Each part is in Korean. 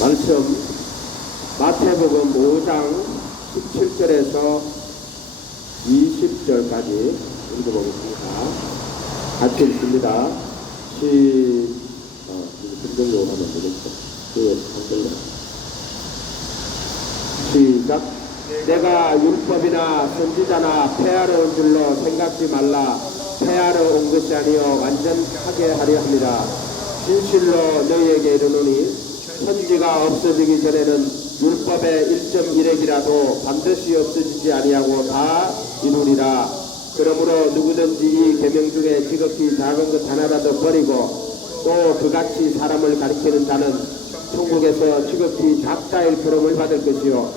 말씀 마태복음 5장 17절에서 20절까지 읽어보겠습니다. 같이 읽습니다. 김정용 하면 되겠죠. 시작. 내가 율법이나 선지자나 폐하러 온 줄로 생각지 말라. 폐하러 온 것이 아니요 완전하게 하려 합니다. 진실로 너희에게 이르노니 천지가 없어지기 전에는 율법의 1.1핵이라도 반드시 없어지지 아니하고 다 이루리라. 그러므로 누구든지 이 계명 중에 지극히 작은 것 하나라도 버리고 또 그같이 사람을 가리키는 자는 천국에서 지극히 작다일 부름을 받을 것이요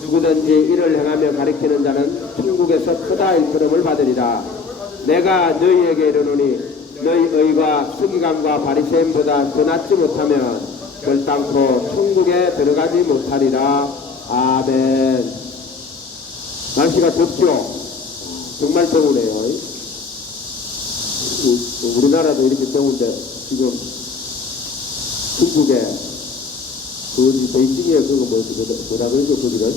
누구든지 이를 행하며 가리키는 자는 천국에서 크다일 부름을 받으리라. 내가 너희에게 이르노니 너희 의가 서기관과 바리새인보다 더 낫지 못하면 결단코 천국에 들어가지 못하리라. 아멘. 날씨가 덥죠? 정말 더우네요. 우리나라도 이렇게 더운데 지금 중국에 어디 베이징에 그거 뭐라 그러죠? 거기는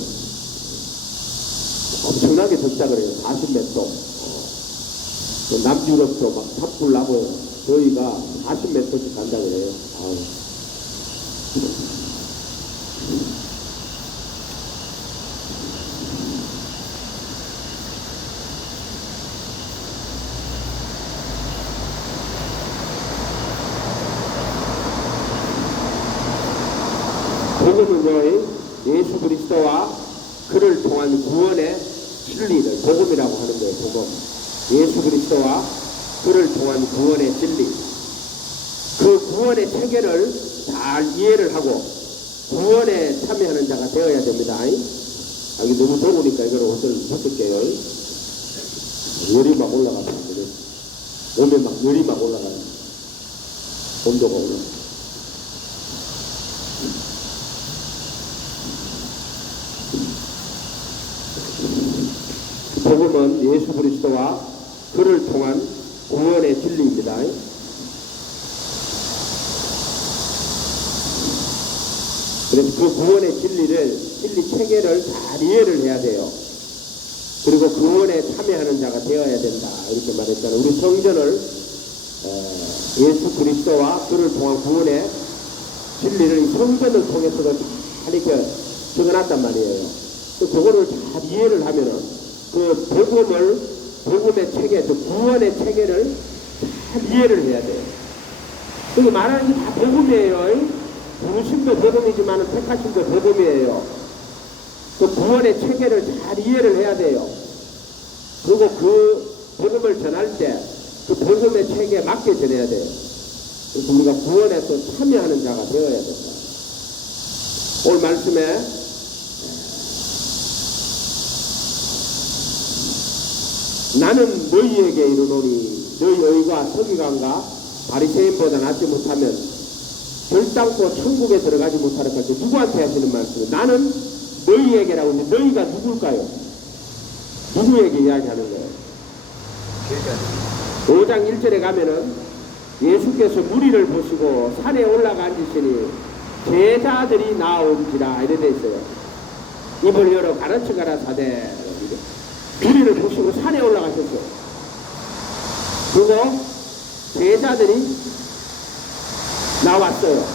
엄청나게 덥다 그래요. 40몇 도. 남유럽도 막 산불 나고 저희가 40몇 도씩 간다 그래요. 복음은요, 예수 그리스도와 그를 통한 구원의 진리를 복음이라고 하는 거예요. 복음. 예수 그리스도와 그를 통한 구원의 진리. 그 구원의 체계를 잘 이해를 하고 구원에 참여하는 자가 되어야 됩니다. 여기 너무 더우니까 이걸 옷을 벗을게요. 열이 막 올라가면 안 되네. 몸에 막 열이 막 올라가요. 온도가 올라가요. 복음은 예수 그리스도와 그를 통한 구원의 진리입니다. 그래서 그 구원의 진리 체계를 잘 이해를 해야 돼요. 그리고 구원에 참여하는 자가 되어야 된다. 이렇게 말했잖아요. 우리 성전을 예수 그리스도와 그를 통한 구원의 진리를 성전을 통해서도 잘 이렇게 적어놨단 말이에요. 그거를 잘 이해를 하면은 그 복음의 체계, 그 구원의 체계를 잘 이해를 해야 돼요. 그리고 말하는 게 다 복음이에요. 부르심도 복음이지만 택하심도 복음이에요. 그 구원의 체계를 잘 이해를 해야 돼요. 그리고 그 복음을 전할 때 그 복음의 체계에 맞게 전해야 돼요. 그래서 우리가 구원에 또 참여하는 자가 되어야 된다. 오늘 말씀에 나는 너희에게 이르노니 너희 의가 서기관과 바리새인보다 낫지 못하면 결단코 천국에 들어가지 못할 것이 누구한테 하시는 말씀이에요? 나는 너희에게라고 하는데 너희가 누굴까요? 누구에게 이야기하는 거예요? 5장 1절에 가면은 예수께서 무리를 보시고 산에 올라가 앉으시니 제자들이 나온지라 이래 돼 있어요. 입을 열어 가르쳐 가라사대. 무리를 보시고 산에 올라가셨어요. 그리고 제자들이 나왔어요.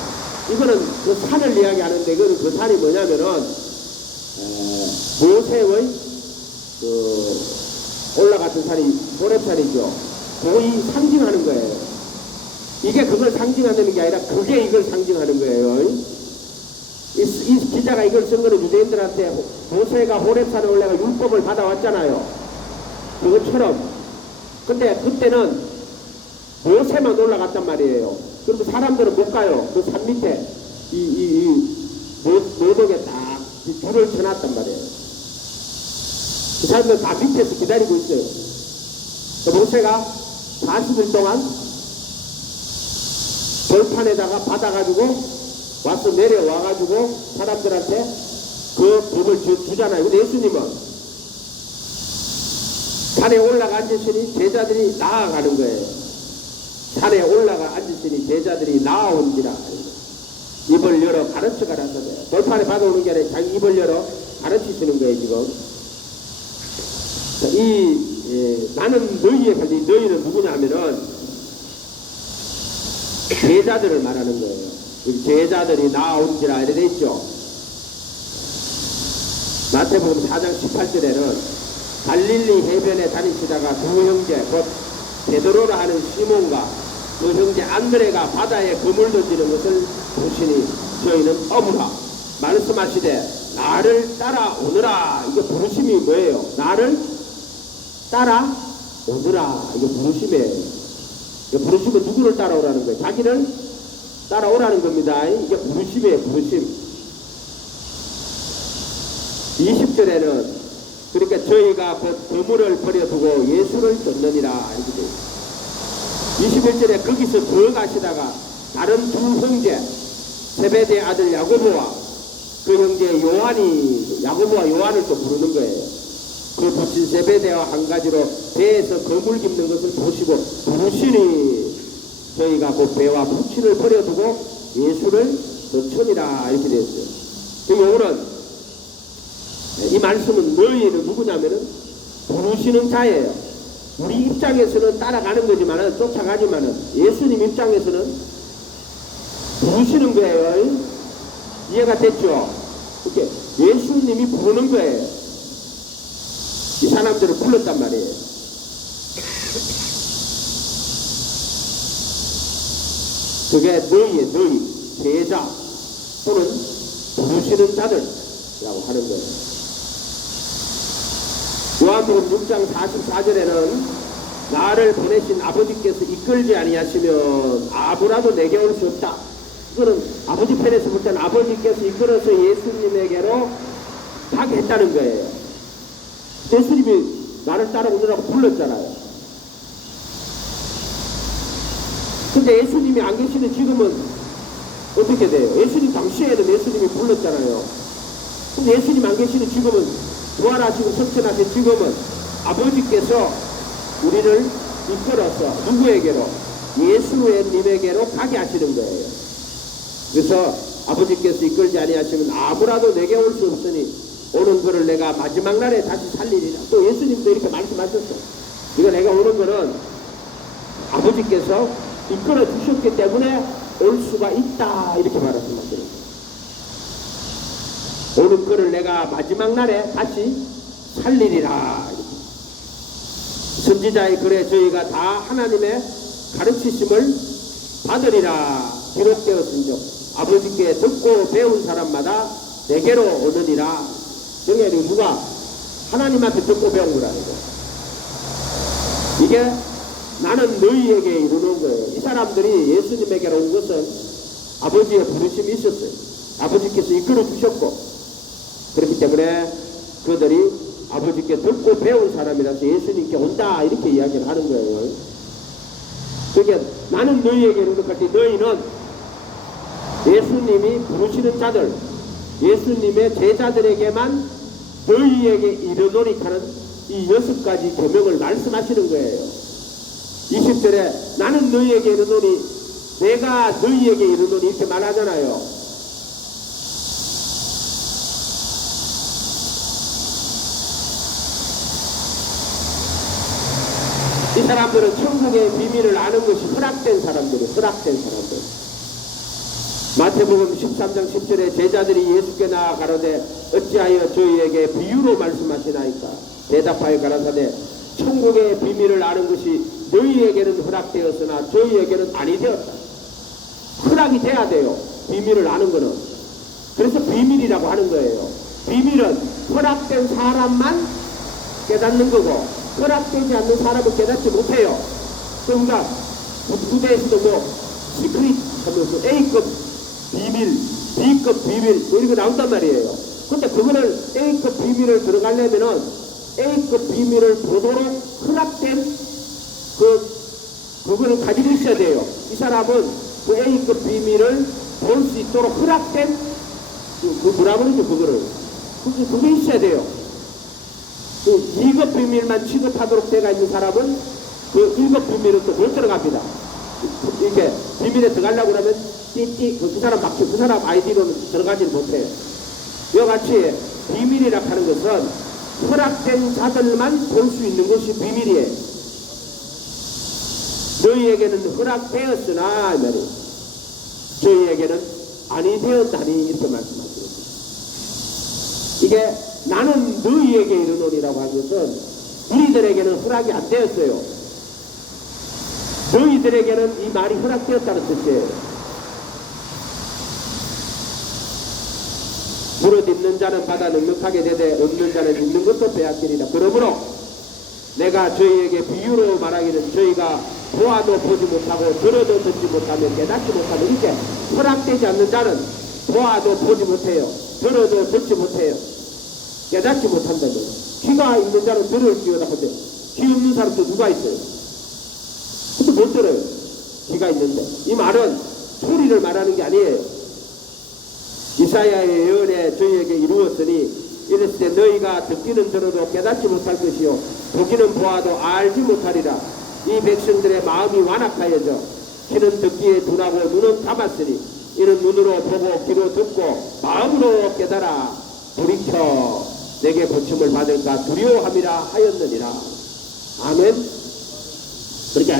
이거는 그 산을 이야기하는데 이거는 그 산이 뭐냐면은 모세의 올라갔던 산이 호렙산이죠. 그걸 상징하는 거예요. 이게 그걸 상징하는 게 아니라 그게 이걸 상징하는 거예요. 이 기자가 이걸 쓴 거는 유대인들한테 모세가 호렙산에 올라가 율법을 받아왔잖아요. 그것처럼. 근데 그때는 모세만 올라갔단 말이에요. 그리고 사람들은 못 가요. 그 산 밑에 모독에 딱 줄을 쳐놨단 말이에요. 그 사람들 다 밑에서 기다리고 있어요. 모세가 40일 동안 돌판에다가 받아가지고 와서 내려와가지고 사람들한테 그 법을 주잖아요. 근데 예수님은 산에 올라가 앉으시니 제자들이 나아가는 거예요. 산에 올라가 앉으시니 제자들이 나아온지라. 입을 열어 가르쳐 가라서 돼요. 돌판에 받아오는 게 아니라 자기 입을 열어 가르치시는 거예요, 지금. 나는 너희에 관련, 너희는 누구냐 하면은 제자들을 말하는 거예요. 제자들이 나온지라 이래 돼 있죠. 마태복음 4장 18절에는 갈릴리 해변에 다니시다가 두 형제, 곧 베드로라 하는 시몬과 그 형제 안드레가 바다에 그물 던지는 것을 보시니 저희는 어부라 말씀하시되 나를 따라오느라. 이게 부르심이 뭐예요? 나를 따라오느라. 이게 부르심이에요. 부르심은 누구를 따라오라는 거예요? 자기를 따라오라는 겁니다. 이게 부르심이에요. 부르심. 20절에는 그러니까 저희가 곧 그물을 버려두고 예수를 쫓느니라 이렇게 돼요. 21절에 거기서 더 가시다가 다른 두 형제 세베대 아들 야고보와 그 형제 요한이, 야고보와 요한을 또 부르는 거예요. 그 붙인 세베대와 한 가지로 배에서 거물 깁는 것을 보시고 부르시니 저희가 그 배와 부친을 버려두고 예수를 쫓으니라 이렇게 되었어요. 그 요거는 이 말씀은 너희는 누구냐면은 부르시는 자예요. 우리 입장에서는 따라가는 거지만은, 쫓아가지만은 예수님 입장에서는 부르시는 거예요. 이해가 됐죠? 이렇게 예수님이 부르는 거예요. 이 사람들을 불렀단 말이에요. 그게 너희의 너희 제자 또는 부르시는 자들이라고 하는 거예요. 요한복음 6장 44절에는 나를 보내신 아버지께서 이끌지 아니하시면 아무라도 내게 올 수 없다. 이거는 아버지 편에서 볼 때는 아버지께서 이끌어서 예수님에게로 가게 했다는 거예요. 예수님이 나를 따라오느라고 불렀잖아요. 근데 예수님이 안 계시는 지금은 어떻게 돼요? 예수님 당시에는 예수님이 불렀잖아요. 근데 예수님 안 계시는 지금은, 부활하시고 성천하신 지금은 아버지께서 우리를 이끌어서 누구에게로? 예수님에게로 가게 하시는 거예요. 그래서 아버지께서 이끌지 아니하시면 아무라도 내게 올 수 없으니 오는 거를 내가 마지막 날에 다시 살리리라. 또 예수님도 이렇게 말씀하셨어. 이거 내가 오는 거는 아버지께서 이끌어 주셨기 때문에 올 수가 있다. 이렇게 말씀하시는 오는 거를 내가 마지막 날에 다시 살리리라. 선지자의 글에 저희가 다 하나님의 가르치심을 받으리라 기록되었은즉 아버지께 듣고 배운 사람마다 내게로 오느니라. 정예는 누가? 하나님한테 듣고 배운 거라는 거예요. 이게 나는 너희에게 이르는 거예요. 이 사람들이 예수님에게로 온 것은 아버지의 부르심이 있었어요. 아버지께서 이끌어 주셨고, 그렇기 때문에 그들이 아버지께 듣고 배운 사람이라서 예수님께 온다 이렇게 이야기를 하는 거예요. 그러니까 나는 너희에게 이르는 것 같아. 너희는 예수님이 부르시는 자들, 예수님의 제자들에게만 너희에게 이르노니 하는 이 6가지 계명을 말씀하시는 거예요. 20절에 나는 너희에게 이르노니 내가 너희에게 이르노니 이렇게 말하잖아요. 이 사람들은 천국의 비밀을 아는 것이 허락된 사람들이에요. 허락된 사람들. 마태복음 13장 10절에 제자들이 예수께 나아 가로되 어찌하여 저희에게 비유로 말씀하시나이까? 대답하여 가라사대 천국의 비밀을 아는 것이 너희에게는 허락되었으나 저희에게는 아니 되었다. 허락이 돼야 돼요. 비밀을 아는 거는. 그래서 비밀이라고 하는 거예요. 비밀은 허락된 사람만 깨닫는 거고 허락되지 않는 사람은 깨닫지 못해요. 그러니까 부대에서도 시크릿 하면서 A급 비밀, B급 비밀 이런 거 나온단 말이에요. 근데 그거를 A급 비밀을 들어가려면은 A급 비밀을 보도록 허락된 그거를 가지고 있어야 돼요. 이 사람은 그 A급 비밀을 볼 수 있도록 허락된 뭐라 그러죠 그거를. 그게 있어야 돼요. 그 2급 비밀만 취급하도록 되어 있는 사람은 그 1급 비밀은 또 못 들어갑니다. 이렇게 비밀에 들어가려고 그러면 띠띠 그 사람 막혀 그 사람 아이디로는 들어가지를 못해요. 이와 같이 비밀이라 하는 것은 허락된 자들만 볼 수 있는 것이 비밀이에요. 너희에게는 허락되었으나 말이에요. 저희에게는 아니 되었다니 이렇게 말씀하시거든요. 이게 나는 너희에게 이르노니라고 하는 것은 우리들에게는 허락이 안 되었어요. 너희들에게는 이 말이 허락되었다는 뜻이에요. 무릇 있는 자는 받아 넉넉하게 되되 없는 자는 있는 것도 빼앗기리라. 그러므로 내가 저희에게 비유로 말하기는 저희가 보아도 보지 못하고 들어도 듣지 못하며 깨닫지 못하며 이렇게 허락되지 않는 자는 보아도 보지 못해요. 들어도 듣지 못해요. 깨닫지 못한다고. 귀가 있는 자는 들을지어다 하되 귀 없는 사람도 누가 있어요? 근데 못 들어요. 귀가 있는데. 이 말은 소리를 말하는 게 아니에요. 이사야의 예언에 저희에게 이루었으니 이랬을 때 너희가 듣기는 들어도 깨닫지 못할 것이요 보기는 보아도 알지 못하리라. 이 백성들의 마음이 완악하여져 귀는 듣기에 둔하고 눈은 감았으니 이는 눈으로 보고 귀로 듣고 마음으로 깨달아 돌이켜 내게 고침을 받을까 두려워함이라 하였느니라. 아멘. 그러니까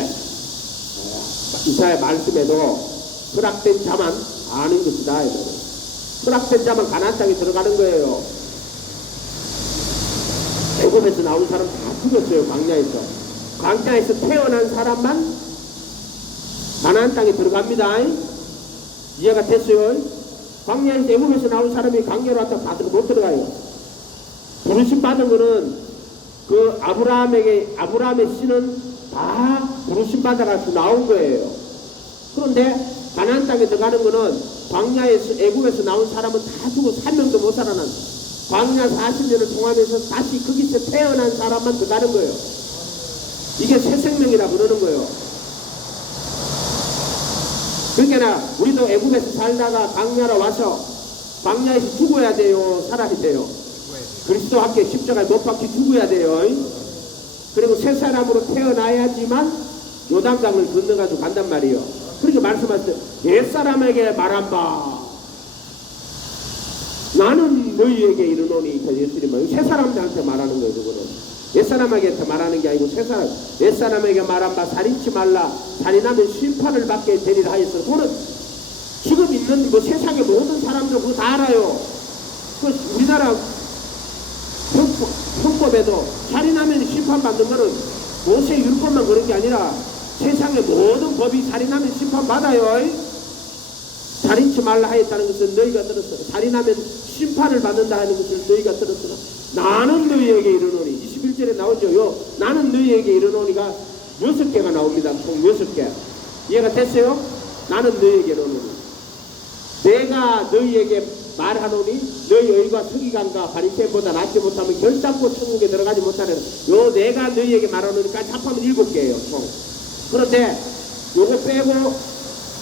이사야 말씀에도 허락된 자만 아는 것이다. 허락된 자만 가나안 땅에 들어가는 거예요. 애굽에서 나온 사람 다 죽었어요. 광야에서. 광야에서 태어난 사람만 가나안 땅에 들어갑니다. 이해가 됐어요? 광야에서 애굽에서 나온 사람이 광야로 왔다 다 못 들어가요. 부르심 받은 거는 그 아브라함의 씨는 다 부르심 받아가지고 나온 거예요. 그런데 가나안 땅에 들어가는 거는 광야에서 애굽에서 나온 사람은 다 죽어 3명도 못 살아난 광야 40년을 통하면서 다시 거기서 태어난 사람만 들어가는 거예요. 이게 새 생명이라 그러는 거예요. 그러니까 우리도 애굽에서 살다가 광야로 와서 광야에서 죽어야 돼요? 살아야 돼요? 그리스도 함께 십자가에 못 박혀 죽어야 돼요. 그리고 새 사람으로 태어나야지만 요단강을 건너가지고 간단 말이에요. 그러니까 말씀하셨어요. 옛사람에게 말한 바 나는 너희에게 이르노니. 예수님은 새 사람들한테 말하는 거예요. 그거는 옛사람에게 말하는 게 아니고 옛사람에게 말한 바 살인치 말라 살인하면 심판을 받게 되리라 하였어. 그거는 지금 있는 뭐 세상의 모든 사람들은 그거 다 알아요. 그 우리나라 형법에도 살인하면 심판받는 거는 모세 율법만 그런 게 아니라 세상의 모든 법이 살인하면 심판받아요. 살인치 말라 하였다는 것은 너희가 들었어. 살인하면 심판을 받는다 하는 것을 너희가 들었어. 나는 너희에게 이르노니. 21절에 나오죠. 나는 너희에게 이르노니가 6개가 나옵니다. 총 6개. 이해가 됐어요? 나는 너희에게 이르노니. 내가 너희에게 말하노니 너희 의가 서기관과 바리새인보다 낫지 못하면 결단코 천국에 들어가지 못하는 내가 너희에게 말하노니까지 합하면 7개예요. 총. 그런데 요거 빼고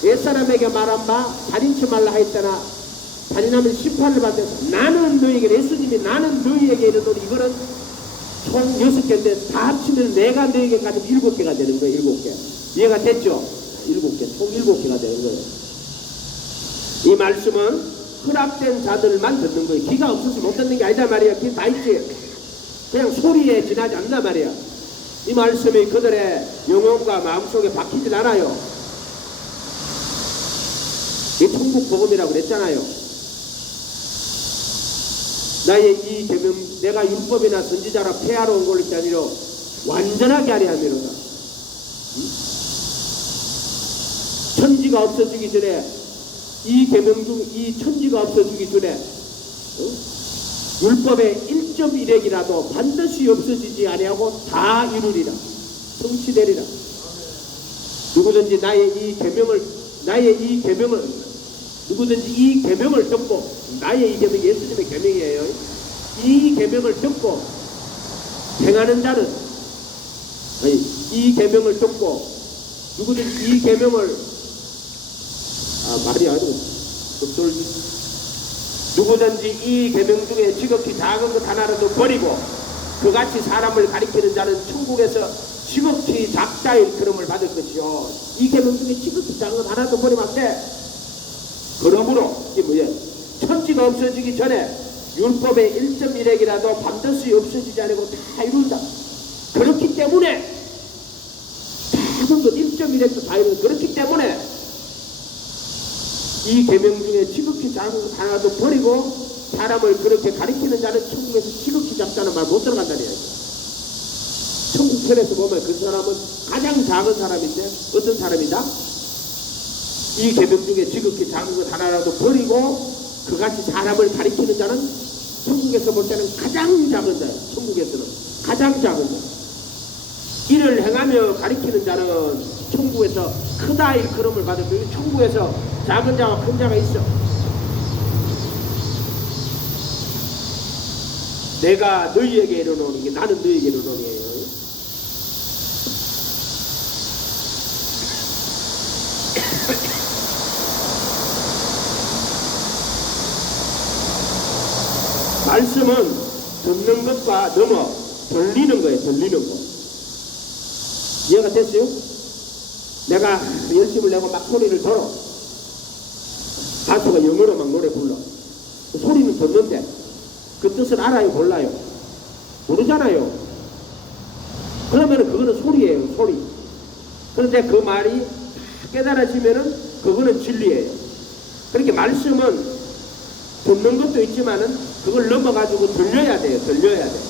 옛사람에게 말한 바 살인치 말라 했잖아. 살인하면 심판을 받는 나는 너희에게 예수님이 나는 너희에게 이르노니 이거는 총 6개인데 다 합치면 내가 너희에게까지 7개가 되는 거예요. 7개. 이해가 됐죠? 7개. 총 7개가 되는 거예요. 이 말씀은 허락된 자들만 듣는 거예요. 귀가 없어서 못 듣는 게 아니다 말이야. 귀 다 있지. 그냥 소리에 지나지 않나 말이야. 이 말씀이 그들의 영혼과 마음속에 박히질 않아요. 이 천국 복음이라고 그랬잖아요. 나의 이 계명 내가 율법이나 선지자라 폐하러 온 것이 아니라 완전하게 하려 함이로다. 천지가 없어지기 전에 이 계명 중 이 천지가 없어지기 전에 율법의 1.1핵이라도 반드시 없어지지 아니하고 다 이루리라. 성취되리라. 누구든지 나의 이 계명을 누구든지 이 계명을 듣고 나의 이 계명이 예수님의 계명이에요. 이 계명을 듣고 행하는 자는 이 계명을 듣고 누구든지 이 계명을 말이 아니고 누구든지 이 계명 중에 지극히 작은 것 하나라도 버리고 그같이 사람을 가리키는 자는 천국에서 지극히 작다 일컬음을 받을 것이요. 이 계명 중에 지극히 작은 것 하나도 버리면 안 돼. 그러므로 이게 뭐예요? 천지가 없어지기 전에 율법의 1.1핵이라도 반드시 없어지지 않고 다 이룬다. 그렇기 때문에 작은 것 1.1핵도 다 이룬다. 그렇기 때문에 이 계명 중에 지극히 작은 것 하나도 버리고 사람을 그렇게 가리키는 자는 천국에서 지극히 작다는 말 못 들어간다는 이야기. 천국 편에서 보면 그 사람은 가장 작은 사람인데 어떤 사람이다? 이 계명 중에 지극히 작은 것 하나라도 버리고 그같이 사람을 가리키는 자는 천국에서 볼 때는 가장 작은 자예요. 천국에서는 가장 작은 자. 이를 행하며 가리키는 자는 천국에서 크다 일컬음을 받을 거예요. 천국에서 작은 자와 큰 자가 있어. 내가 너희에게 이르노니, 이게 나는 너희에게 이르노니에요. 말씀은 듣는 것과 넘어 들리는 거예요. 들리는 거. 이해가 됐어요? 내가 열심을 내고 막 소리를 들어. 가수가 영어로 막 노래 불러. 그 소리는 듣는데 그 뜻을 알아요? 몰라요? 모르잖아요. 그러면 그거는 소리예요. 소리. 그런데 그 말이 깨달아지면은 그거는 진리예요. 그렇게 말씀은 듣는 것도 있지만은 그걸 넘어가지고 들려야 돼요. 들려야 돼.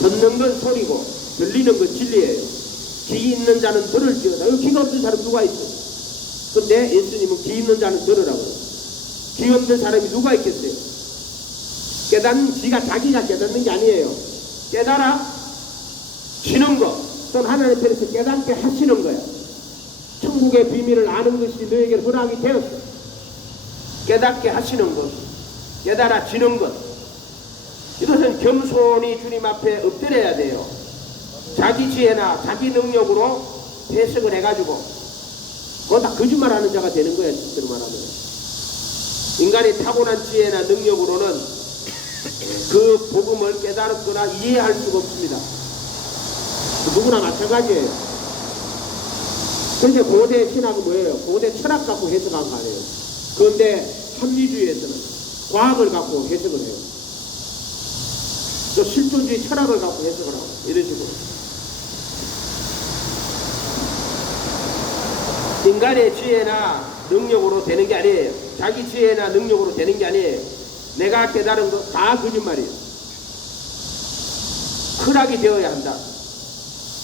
듣는 건 소리고 들리는 건 진리예요. 귀 있는 자는 들을지어다. 여기 귀가 없는 사람 누가 있어? 근데 예수님은 귀 있는 자는 들으라고. 귀 없는 사람이 누가 있겠어요? 깨닫는 귀가 자기가 깨닫는 게 아니에요. 깨달아 지는 거 또는 하나님 편에서 깨닫게 하시는 거야. 천국의 비밀을 아는 것이 너에게 허락이 되었어. 깨닫게 하시는 것, 깨달아지는 것. 이것은 겸손히 주님 앞에 엎드려야 돼요. 자기 지혜나 자기 능력으로 해석을 해가지고 그건 다 거짓말하는 자가 되는 거예요. 실제로 말하면 인간이 타고난 지혜나 능력으로는 그 복음을 깨달았거나 이해할 수가 없습니다. 누구나 마찬가지예요. 그런데 고대 신학은 뭐예요? 고대 철학 갖고 해석한 거 아니에요. 그런데 합리주의에서는 과학을 갖고 해석을 해요. 또 실존주의 철학을 갖고 해석을 하고 이런 식으로. 인간의 지혜나 능력으로 되는 게 아니에요. 자기 지혜나 능력으로 되는 게 아니에요. 내가 깨달은 거 다 거짓말이에요. 허락이 되어야 한다.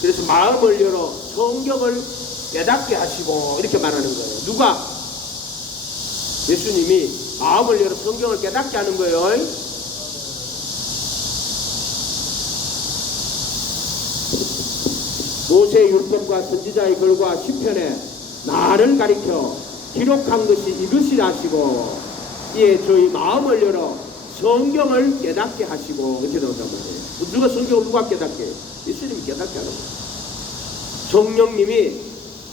그래서 마음을 열어 성경을 깨닫게 하시고 이렇게 말하는 거예요. 누가? 예수님이 마음을 열어 성경을 깨닫게 하는 거예요. 모세의 율법과 선지자의 글과 시편에 나를 가리켜 기록한 것이 이것이라 하시고 이에 저희 마음을 열어 성경을 깨닫게 하시고 이렇게 나온단 말이에요. 누가 성경을 누가 깨닫게 해요? 예수님이 깨닫게 하는 거예요.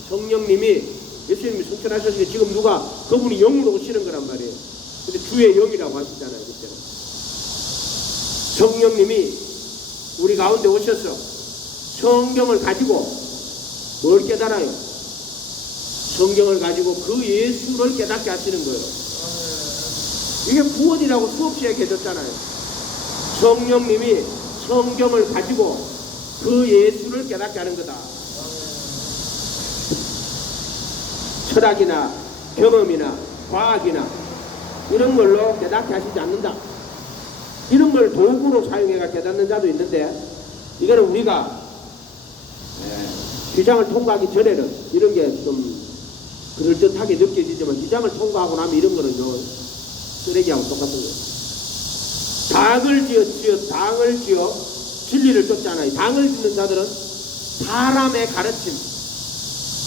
성령님이 예수님이 성천하셨으니까 지금 누가 그분이 영으로 오시는 거란 말이에요. 근데 주의 영이라고 하시잖아요. 그때는. 성령님이 우리 가운데 오셔서 성경을 가지고 뭘 깨달아요? 성경을 가지고 그 예수를 깨닫게 하시는 거예요. 이게 구원이라고 수없이 얘기해줬잖아요. 성령님이 성경을 가지고 그 예수를 깨닫게 하는 거다. 철학이나 경험이나 과학이나 이런 걸로 깨닫게 하시지 않는다. 이런 걸 도구로 사용해가 깨닫는 자도 있는데 이거는 우리가 기장을 통과하기 전에는 이런 게 좀 그럴듯하게 느껴지지만 기장을 통과하고 나면 이런 거는 쓰레기하고 똑같은 거예요. 당을 지어 진리를 쫓잖아요. 당을 짓는 자들은 사람의 가르침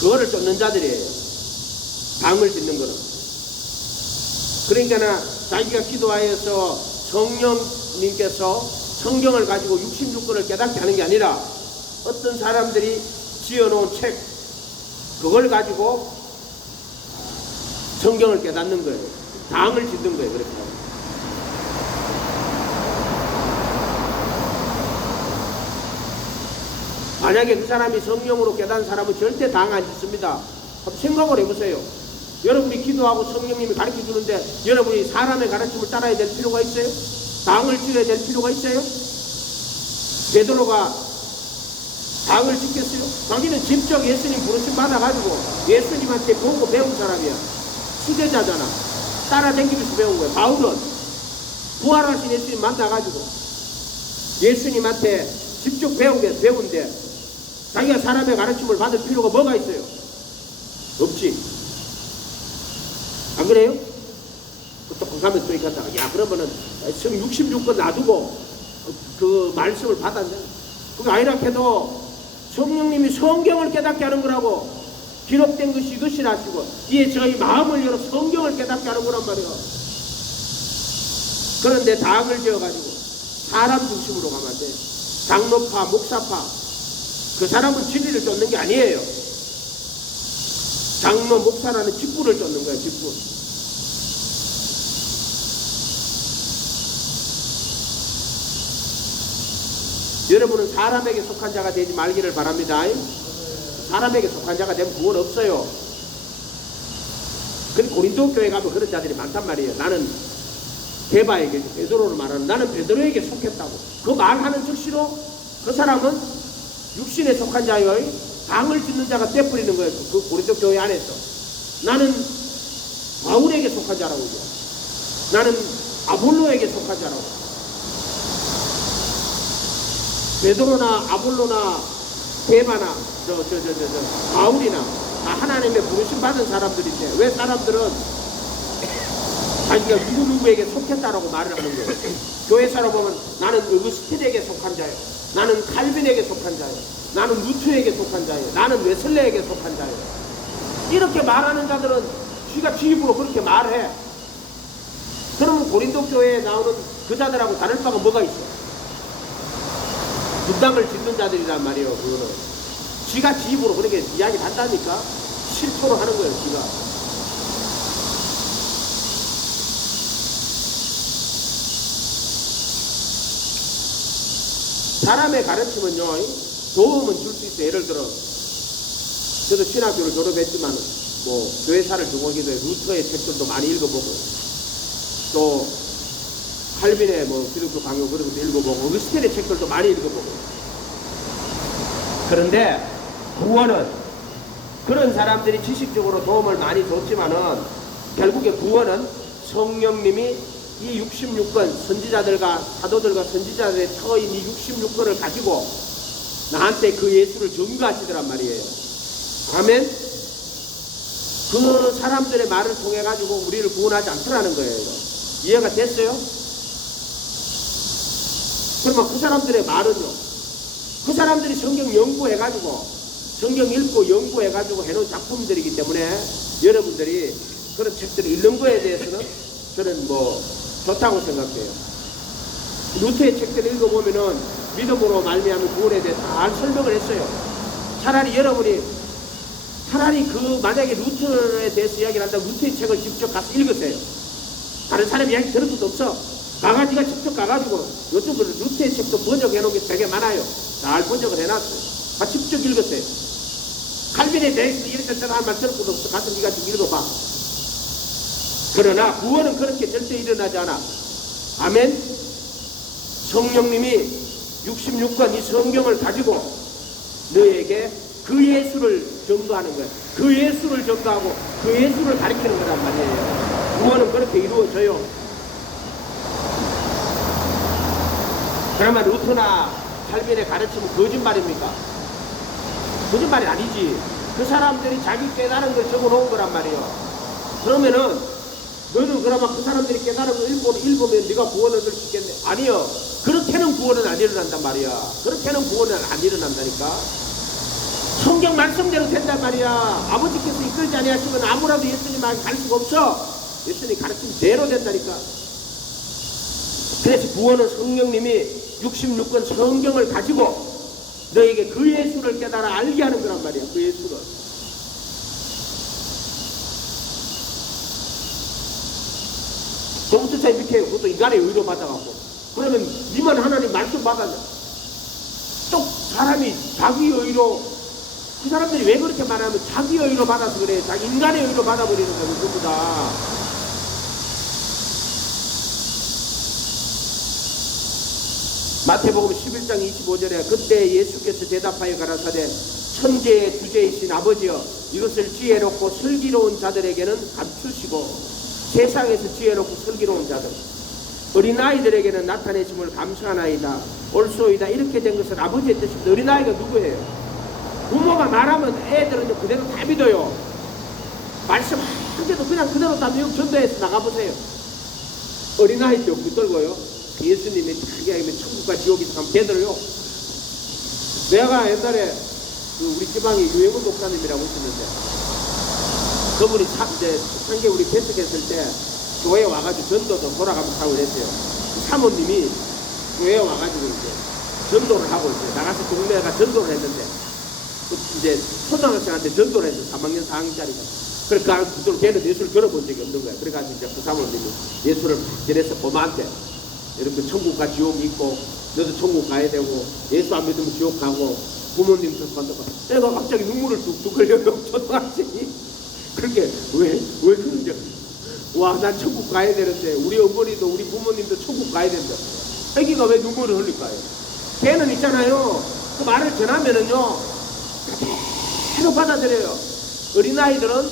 그거를 쫓는 자들이에요. 당을 짓는 거는. 그러니까 자기가 기도하여서 성령님께서 성경을 가지고 66권을 깨닫게 하는 게 아니라 어떤 사람들이 지어놓은 책 그걸 가지고 성경을 깨닫는 거예요. 당을 짓는 거예요. 그렇게. 만약에 그 사람이 성령으로 깨달은 사람은 절대 당 안 짓습니다. 한번 생각을 해보세요. 여러분이 기도하고 성령님이 가르쳐 주는데 여러분이 사람의 가르침을 따라야 될 필요가 있어요? 당을 지어야 될 필요가 있어요? 베드로가 당을 짓겠어요? 자기는 직접 예수님 부르심 받아가지고 예수님한테 보고 배운 사람이야. 수제자잖아. 따라다니면서 배운 거야. 바울은 부활하신 예수님 만나가지고 예수님한테 직접 배운데 자기가 사람의 가르침을 받을 필요가 뭐가 있어요? 없지. 안 그래요? 또 가면 또 이렇게 야 그러면은 성 66권 놔두고 그 말씀을 받았네. 그게 아니라 해도 성령님이 성경을 깨닫게 하는 거라고. 기록된 것이 이것이라시고 이에 저희 마음을 열어 성경을 깨닫게 하는 거란 말이에요. 그런데 당을 지어가지고 사람 중심으로 가면 안 돼요. 장로파, 목사파 그 사람은 진리를 쫓는 게 아니에요. 장로, 목사라는 직분을 쫓는 거예요. 직분. 여러분은 사람에게 속한 자가 되지 말기를 바랍니다. 사람에게 속한 자가 되면 구원 없어요. 근데 고린도 교회 가면 그런 자들이 많단 말이에요. 나는 게바에게, 베드로를 말하는 나는 베드로에게 속했다고. 그 말하는 즉시로 그 사람은 육신에 속한 자의 당을 짓는 자가 떼버리는 거예요. 그 고린도 교회 안에서. 나는 바울에게 속한 자라고. 나는 아볼로에게 속한 자라고. 베드로나 아볼로나 게바나 바울이나 다 하나님의 부르심 받은 사람들인데 왜 사람들은 자기가 누구누구에게 속했다라고 말을 하는 거예요. 교회사로 보면 나는 어거스틴에게 속한 자예요. 나는 칼빈에게 속한 자예요. 나는 루트에게 속한 자예요. 나는 웨슬레에게 속한 자예요. 이렇게 말하는 자들은 쥐가 지 입으로 그렇게 말해. 그러면 고린도 교회에 나오는 그 자들하고 다를 바가 뭐가 있어? 분당을 짓는 자들이란 말이에요. 그거는 지가 지 입으로 그렇게 이야기를 한다니까. 실토로 하는 거예요. 지가. 사람의 가르침은요 도움은 줄 수 있어요. 예를 들어 저도 신학교를 졸업했지만 뭐 교회사를 전공하기도 해서 루터의 책들도 많이 읽어보고 또 칼빈의 뭐 기독교 강요 그런 것도 읽어보고 어거스틴의 책들도 많이 읽어보고. 그런데 구원은 그런 사람들이 지식적으로 도움을 많이 줬지만은 결국에 구원은 성령님이 이 66권 선지자들과 사도들과 선지자들의 터인 이 66권을 가지고 나한테 그 예수를 증거하시더란 말이에요. 아멘. 그 사람들의 말을 통해 가지고 우리를 구원하지 않더라는 거예요. 이해가 됐어요? 그러면 그 사람들의 말은요, 그 사람들이 성경 연구해가지고 성경 읽고 연구해가지고 해놓은 작품들이기 때문에 여러분들이 그런 책들을 읽는 거에 대해서는 저는 뭐 좋다고 생각해요. 루터의 책들을 읽어보면은 믿음으로 말미암은 구원에 대해 잘 설명을 했어요. 차라리 여러분이 그 만약에 루터에 대해서 이야기를 한다면 루터의 책을 직접 가서 읽으세요. 다른 사람 이야기 들을 것도 없어. 가가지가 직접 가가지고 요즘 루터의 책도 번역해놓은 게 되게 많아요. 잘 번역을 해놨어요. 가 직접 읽으세요. 칼빈에 대해서 이렇게 한 말 들을 것도 없어. 가서 네가 좀 읽어봐. 그러나 구원은 그렇게 절대 일어나지 않아. 아멘. 성령님이 66권 이 성경을 가지고 너에게 그 예수를 전도하는 거예요. 그 예수를 전도하고 그 예수를 가리키는 거란 말이에요. 구원은 그렇게 이루어져요. 그러면 루터나 칼빈의 가르침은 거짓말입니까? 거짓말이 아니지. 그 사람들이 자기 깨달은 걸 적어놓은 거란 말이에요. 그러면은 너는 그러면 그 사람들이 깨달은 걸 읽으면 네가 구원을 얻을 수 있겠네? 아니요. 그렇게는 구원은 안 일어난단 말이야. 그렇게는 구원은 안 일어난다니까. 성경 말씀대로 된단 말이야. 아버지께서 이끌지 아니하시면 아무라도 예수님에게 갈 수가 없어. 예수님 가르침대로 된다니까. 그래서 구원은 성령님이 66권 성경을 가지고 너에게 그 예수를 깨달아 알게 하는 거란 말이야. 그 예수를. 정수차에 이렇게 그것도 인간의 의로 받아갖고 그러면 니만 하나님 말씀 받았냐? 또 사람이 자기 의로, 그 사람들이 왜 그렇게 말하면 자기 의로 받아서 그래요. 자기 인간의 의로 받아버리는 거예요. 전부 다. 마태복음 11장 25절에 그때 예수께서 대답하여 가라사대 천재의 주제이신 아버지여 이것을 지혜롭고 슬기로운 자들에게는 감추시고 세상에서 지혜롭고 슬기로운 자들 어린아이들에게는 나타내심을 감사하나이다. 옳소이다. 이렇게 된 것은 아버지의 뜻입니다. 어린아이가 누구예요? 부모가 말하면 애들은 그대로 다 믿어요. 말씀 한개도 그냥 그대로 다 미국 전도해서 나가보세요. 어린아이 때 붙들고요. 예수님이 특이하게 천국과 지옥이 참 배들요. 내가 옛날에 우리 지방에 유영훈 목사님이라고 있었는데 그분이 이제 한개 우리 개척했을 때 교회에 와가지고 전도도 돌아가면서 하고 그랬어요. 사모님이 교회에 와가지고 이제 전도를 하고 있어요. 나가서 동네가 전도를 했는데 이제 초등학생한테 전도를 했어요. 3학년 4학년짜리가. 그러니까 그대로 걔는 예수를 들어본 적이 없는 거예요. 그래가지고 이제 그 사모님이 예수를 전해서 보마한테 이렇게 천국과 지옥이 있고 너도 천국 가야 되고 예수 안 믿으면 지옥 가고 부모님 탓한다고 내가 갑자기 눈물을 뚝뚝 흘려요. 초등학생이 그렇게 왜 그런지 와 난 천국 가야 되는데 우리 어머니도 우리 부모님도 천국 가야 된다. 애기가 왜 눈물을 흘릴까요? 걔는 있잖아요. 그 말을 전하면은요 그대로 받아들여요. 어린아이들은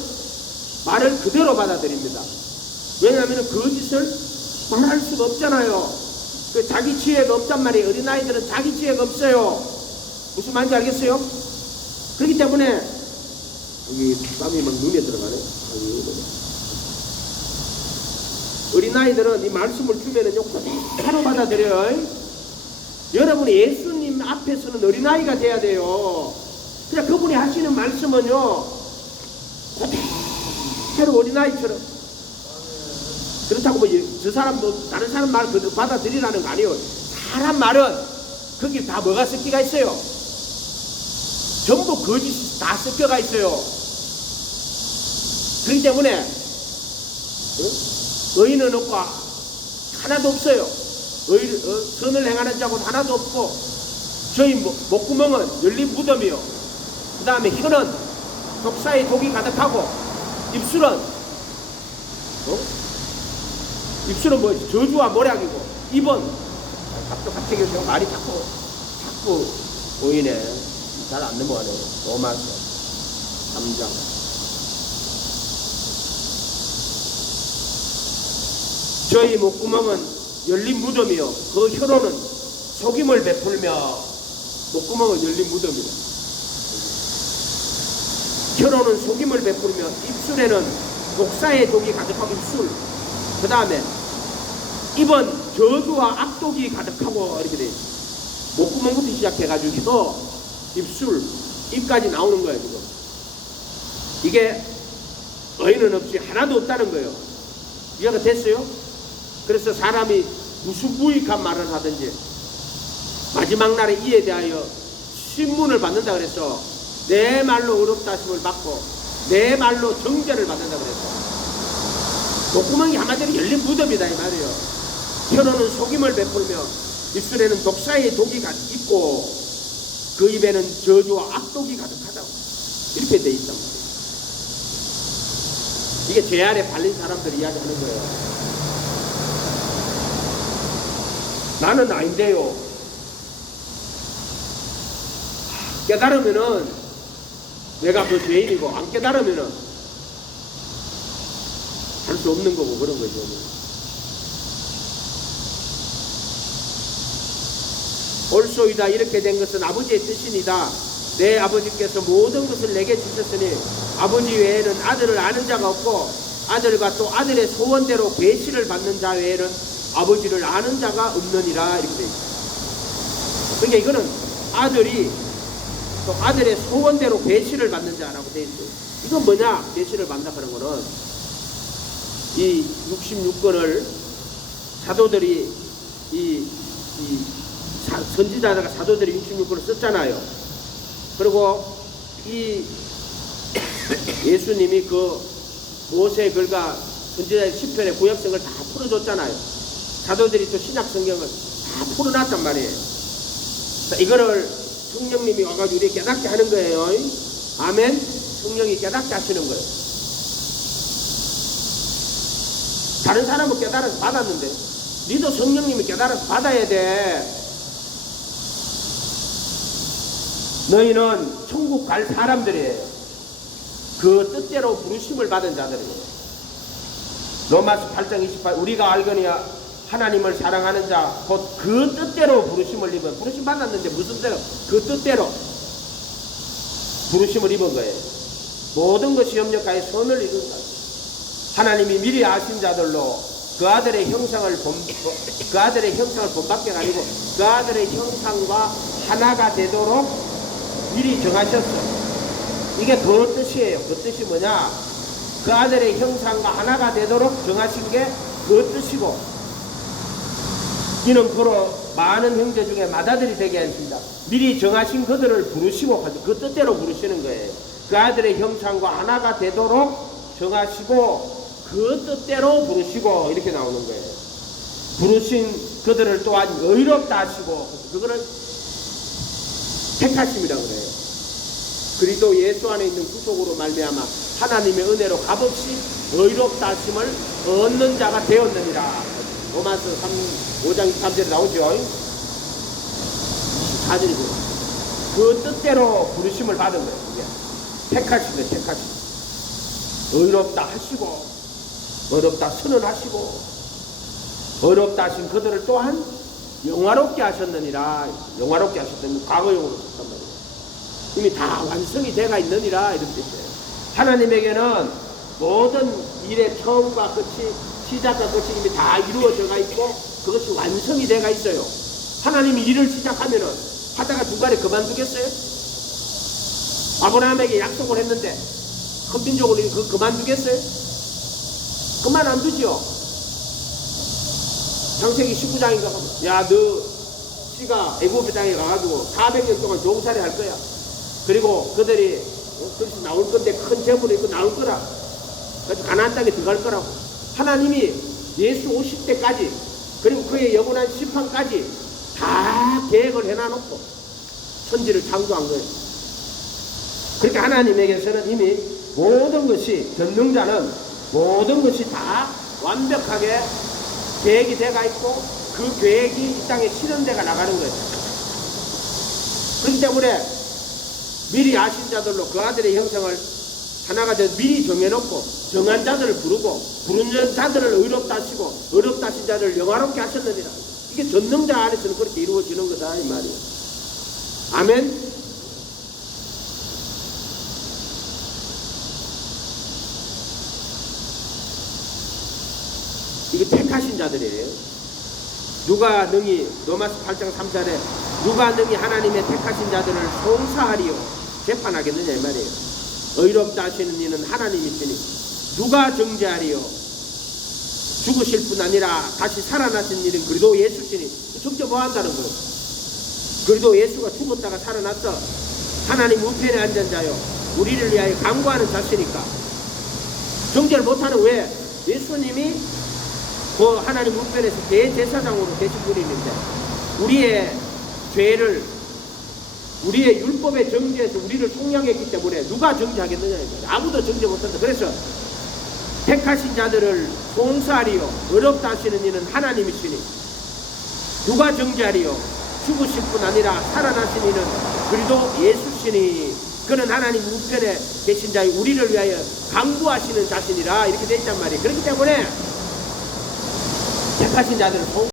말을 그대로 받아들입니다. 왜냐하면 거짓을 말할 수가 없잖아요. 그 자기 지혜가 없단 말이에요. 어린아이들은 자기 지혜가 없어요. 무슨 말인지 알겠어요? 그렇기 때문에 여기 땀이 막 눈에 들어가네. 어린아이들은 이 말씀을 주면은 그대로 받아들여요. 여러분이 예수님 앞에서는 어린아이가 돼야 돼요. 그냥 그분이 하시는 말씀은요 그대로 어린아이처럼. 그렇다고 뭐 저 사람도 다른 사람 말을 그대로 받아들이라는 거 아니에요. 사람 말은 거기 다 뭐가 섞여가 있어요. 전부 거짓이 다 섞여가 있어요. 그렇기 때문에 의인은 없고 하나도 없어요. 선을 행하는 자고는 하나도 없고 저희 목구멍은 열린 무덤이요. 그 다음에 혀는 독사의 독이 가득하고 입술은 입술은 뭐지? 저주와 모략이고 입은 갑자기 말이 자꾸 보이네. 잘 안 넘어가네. 로마서 3장 저희 목구멍은 열린 무덤이요 그 혀로는 속임을 베풀며 목구멍은 열린 무덤이요 혀로는 속임을 베풀며 입술에는 독사의 독이 가득하고 입술 그 다음에 입은 저주와 악독이 가득하고 이렇게 돼 있어요. 목구멍부터 시작해가지고 입술, 입까지 나오는 거예요 지금. 이게 의인은 없이 하나도 없다는 거예요. 이해가 됐어요? 그래서 사람이 무슨 무익한 말을 하든지 마지막 날에 이에 대하여 신문을 받는다 그랬어. 내 말로 의롭다 하심을 받고 내 말로 정죄를 받는다 그랬어. 목구멍이 한마디로 열린 무덤이다 이 말이에요. 혀로는 속임을 베풀며 입술에는 독사의 독이 있고 그 입에는 저주와 악독이 가득하다고 이렇게 돼 있단 말이에요. 이게 죄 아래 발린 사람들이 이야기하는 거예요. 나는 아닌데요. 깨달으면은 내가 그 죄인이고 안 깨달으면은 할 수 없는 거고 그런 거죠. 옳소이다. 이렇게 된 것은 아버지의 뜻이니다. 내 아버지께서 모든 것을 내게 주셨으니 아버지 외에는 아들을 아는 자가 없고 아들과 또 아들의 소원대로 계시를 받는 자 외에는 아버지를 아는 자가 없느니라 이렇게 되어 있습니다. 그러니까 이거는 아들이 또 아들의 소원대로 계시를 받는 자라고 되어 있어요. 이건 뭐냐? 계시를 받는다는 거는 이 66권을 사도들이 선지자가 사도들이 66권을 썼잖아요. 그리고 이 예수님이 그 모세의 글과 선지자의 10편의 구약성을 다 풀어줬잖아요. 사도들이 또 신약 성경을 다 풀어놨단 말이에요. 이거를 성령님이 와가지고 우리 깨닫게 하는 거예요. 아멘. 성령이 깨닫게 하시는 거예요. 다른 사람은 깨달아서 받았는데 니도 성령님이 깨달아서 받아야 돼. 너희는 천국 갈 사람들이에요. 그 뜻대로 부르심을 받은 자들이에요. 로마서 8장 28 우리가 알거니와 하나님을 사랑하는 자 곧 그 뜻대로 부르심을 입은 부르심 받았는데 무슨 대로 그 뜻대로 부르심을 입은 거예요. 모든 것이 협력하여 선을 이룬 자. 하나님이 미리 아신 자들로 그 아들의 형상을 본받게 아니고 그 아들의 형상과 하나가 되도록 미리 정하셨어요. 이게 그 뜻이에요. 그 뜻이 뭐냐? 그 아들의 형상과 하나가 되도록 정하신 게 그 뜻이고, 이는 그로 많은 형제 중에 맏아들이 되게 하십니다. 미리 정하신 그들을 부르시고 그 뜻대로 부르시는 거예요. 그 아들의 형상과 하나가 되도록 정하시고 그 뜻대로 부르시고 이렇게 나오는 거예요. 부르신 그들을 또한 의롭다 하시고 그거를 택하심이라고 그래요. 그리스도 예수 안에 있는 구속으로 말미암아 하나님의 은혜로 값없이 의롭다 하심을 얻는 자가 되었느니라. 로마서 5장 23절에 나오죠. 24절이고 그 뜻대로 부르심을 받은 거예요. 택하신 거예요. 택하신 의롭다 하시고 의롭다 선언하시고 의롭다 하신 그들을 또한 영화롭게 하셨느니라. 영화롭게 하셨다는 과거용으로 썼단 말이에요. 이미 다 완성이 돼가 있느니라 이런 뜻이에요. 하나님에게는 모든 일의 처음과 끝이 시작과 끝이 이미 다 이루어져가 있고 그것이 완성이 돼가 있어요. 하나님이 일을 시작하면은 하다가 중간에 그만두겠어요? 아브라함에게 약속을 했는데 헌빈적으로 그만두겠어요? 그만 안 두죠. 창세기 19장인가 하면 야 너 씨가 애굽 땅에 가가지고 400년 동안 종살이 할 거야. 그리고 그들이 그것이 나올 건데 큰 재물이 있고 나올 거라. 그래서 가나안 땅에 들어갈 거라고. 하나님이 예수 오실 때까지 그리고 그의 영원한 심판까지 다 계획을 해놔놓고 천지를 창조한 거예요. 그러니까 하나님에게서는 이미 모든 것이 전능자는 모든 것이 다 완벽하게 계획이 돼가 있고 그 계획이 이 땅에 실현돼가 나가는 거예요. 그렇기 때문에 미리 아신 자들로 그 아들의 형상을 하나가 돼서 미리 정해놓고 정한 자들을 부르고 부르는 자들을 의롭다 하시고 의롭다 하신 자들을 영화롭게 하셨느니라. 이게 전능자 안에서는 그렇게 이루어지는 거다 이 말이에요. 아멘. 이게 택하신 자들이에요. 누가 능히 로마서 8장 3절에 누가 능히 하나님의 택하신 자들을 송사하리요 재판하겠느냐 이 말이에요. 의롭다 하시는 이는 하나님이시니 누가 정죄하리요. 죽으실 뿐 아니라 다시 살아나신 일은 그리스도 예수시니 정죄 뭐 한다는 거예요. 그리스도 예수가 죽었다가 살아났어. 하나님 우편에 앉은 자요 우리를 위하여 간구하는 자시니까 정죄를 못하는 왜? 예수님이 그 하나님 우편에서 대제사장으로 계신 분인데 우리의 죄를 우리의 율법의 정죄에서 우리를 속량했기 때문에 누가 정죄하겠느냐 아무도 정죄 못한다. 그래서 택하신 자들을 송사하리요 의롭다 하시는 이는 하나님이시니 누가 정죄하리요. 죽으실 뿐 아니라 살아나신 이는 그리스도 예수시니 그는 하나님 우편에 계신 자의 우리를 위하여 간구하시는 자신이라 이렇게 돼 있단 말이에요. 그렇기 때문에 택하신 자들을